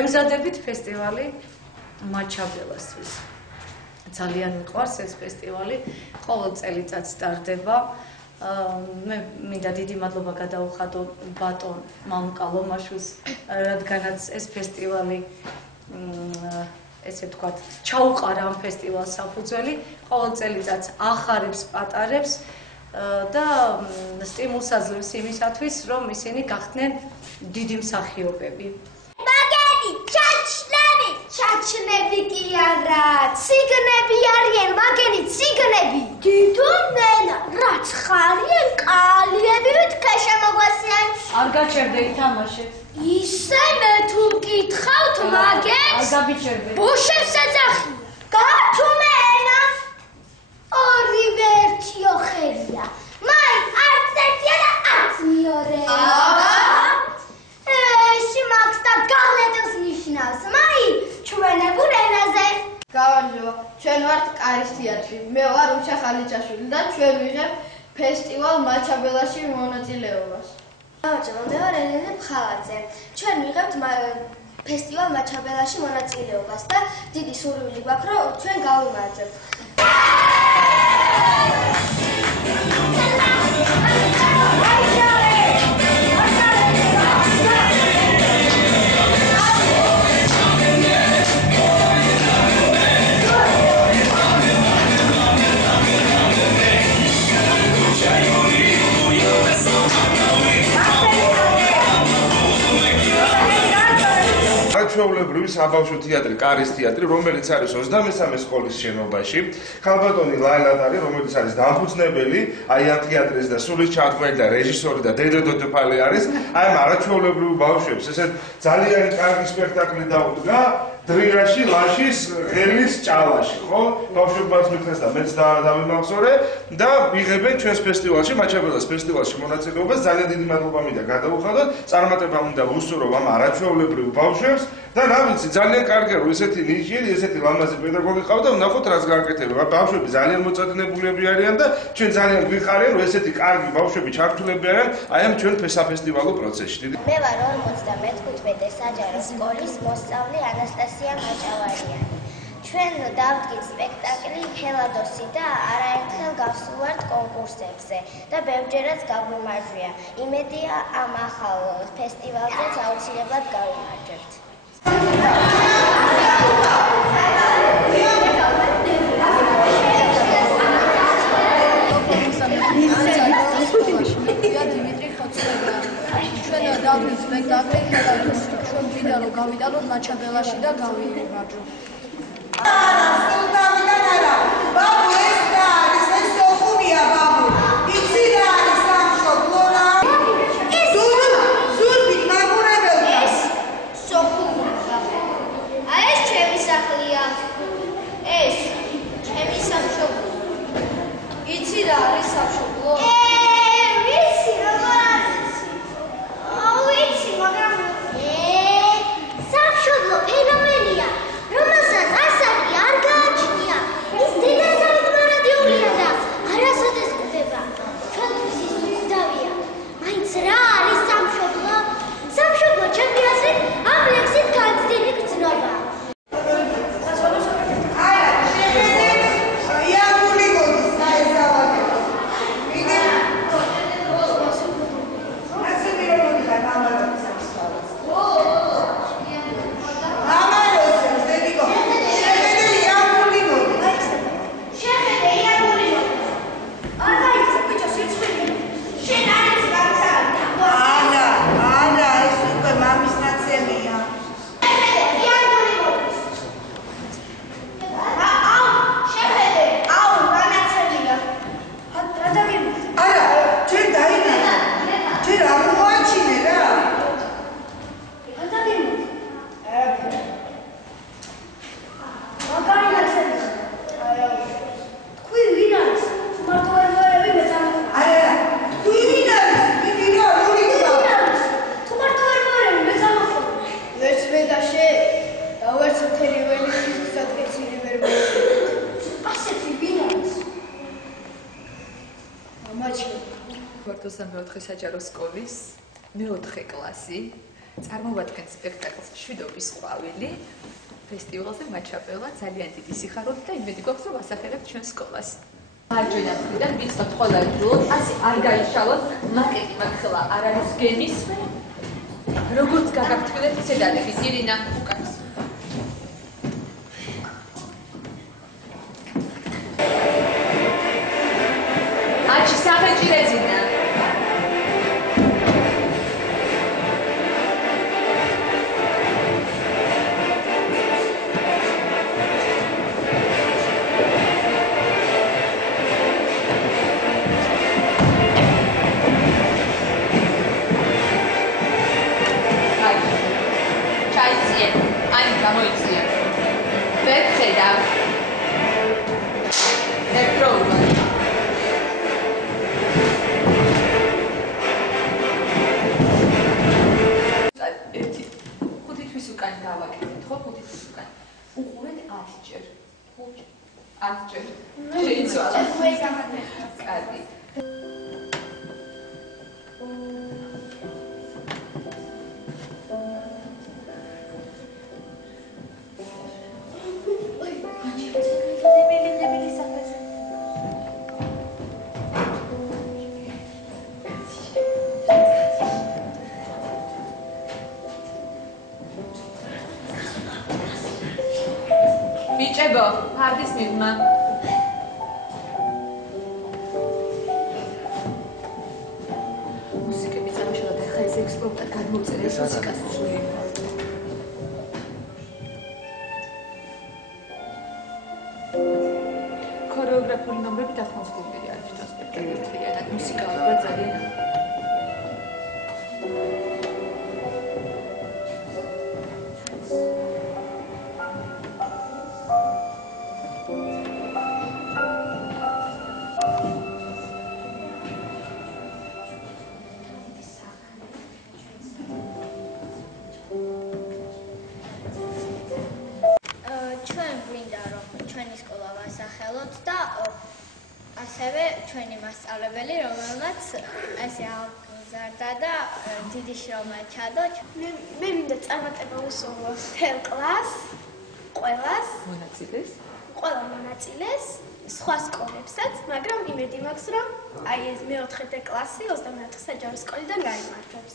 ვემზადებით ფესტივალი მაჩაბელასთვის. ძალიან მიყვარს ეს ფესტივალი, ყოველ წელიწადს ტარდება. მე მინდა დიდი მადლობა გადაუხადო ბატონ მამუკა ლომაშვილს, რადგანაც ეს ფესტივალი ესე ვთქვათ, ჩაუყარა ამ ფესტივალს საფუძველი, ყოველ წელიწადს ახარებს, პატარებს და სტიმულს აძლევს იმისათვის, რომ ისინი გახდნენ დიდი მსახიობები. მაგენი, ჩაჩნები კი არა, ციგნები არიან, მაგენი ციგნები. დიდო ნენა, რაც ხარიან კალიებივით ქეშემოგვასიან. არ გაჩერდე ითამაშეთ. ისე მე თუ მკითხავთ მაგებს? არ გაბიჭერდე. ბუშებს ეძახი. გართუმენა. ორივე ერთიო ხელია. მაინც არც ერთია და არც მეორე. სიმაგსტა გაღლეტილს ნიშნავს. მაინც ჩვენებურ ენაზე. გავალიო, ჩვენ ვართ კარის თეატრი. მე ვარ უჩა ხალიჩაშვილი და ჩვენ ვიღებ ფესტივალ მაჩაბელაში მონაწილეობას. მე ვარ ელენე ფხალაძე. ჩვენ ვიღებთ ფესტივალ მაჩაბელაში მონაწილეობას და დიდი სურვილი გვაქვს, რომ ჩვენ გავიმარჯვებთ. ჩვეულებრივი საბავშვო თეატრი, კარის თეატრი, რომელიც არის 23 სკოლის შენობაში. ქალბატონი ლაილად არის, რომელიც არის დამფუძნებელი, აი ამ თეატრის და სულის ჩართმელი და რეჟისორი და დედო დოდოფალი არის. აი ამ არაჩვეულებრივ ბავშვებს ესეთ ძალიან კარგი სპექტაკლი დაუდგა დრიღაში, ლაშის, ღელის ჭალაში, ხო? ბავშვებსაც მითხეს და მეც დავიმახსოვრე და ვიღებენ ჩვენს ფესტივალში, მაჩაბელას ფესტივალში მონაწილეობას. ძალიან დიდი მადლობა მინდა გადაუხადოთ. წარმატება მინდა ვუსურვო ამ არაჩვეულებრივ ბავშვებს. და რა ვიცი, ძალიან კარგია, რომ ესეთი ნიშნები, ესეთი ლამაზი პედაგოგი ყავდა, ვნახოთ რას გააკეთებენ. ბავშვები ძალიან მოწოდნებულები არიან და ჩვენ ძალიან გვიხარია, რომ ესეთი კარგი ბავშვები ჩართულები არიან აი ამ ჩვენ საფესტივალო პროცესში. მე ვარ 55 საჯარო სკოლის მოსწავლე ანასტასია მაჭავარიანი. ჩვენ დავდგით სპექტაკლი ჰელადოსი და არაერთხელ გავსვართ კონკურსებზე და ბევრჯერაც გავიმარჯვია. იმედია ამ ახალ ფესტივალზეც აუცილებლად გავიმარჯვებთ. ჩვენ დავდგით სპექტაკლი ჰელადოსი. ჩვენ მინდა რომ გავიტანოთ მაჩაბელაში და გავიმარჯვოთ. ვარ 24 საჯარო სკოლის 4 კლასი. წარმოვადგენ სპექტაკლს შვიდობის ყვავილი. ფესტივალზე მაჩაბელა ძალიან დიდი სიხარული და იმედი გვაქვს რომ ასახელებთ ჩვენ სკოლას. მარჯვენა მხრიდან ვიცხოთ ყველა ჯულოთ, ასე არ გაიშალოთ, მაკეტი მაგ ხელა არ არის გემისვე. როგორც გაგაგთვილეთ ცედანები, ირინა უკანს. აჩი საფეჭირეძინა. ბიჭებო, ფარდის მიღმა. მუსიკები წამოშალა და ხა ეს ექსპრომტად გადმოწერა ეს მუსიკას სული. ქორეოგრაფიული ნომრები დახმოვებული არის ჩვენ სპექტაკლში. მუსიკალურად ძალიან ასევე ჩვენი მასწავლებელი, რომელმაც ასე აღზარდა და დიდი შრომა ჩადო. მე მინდა წარმატება უსურვო მთელ კლასს, ყველას, ყველა მონაწილეს, სხვა სკოლებსაც, მაგრამ იმედი მაქვს, რომ აი ეს მე-4 კლასი 24 საჯარო სკოლიდან გაიმართებს.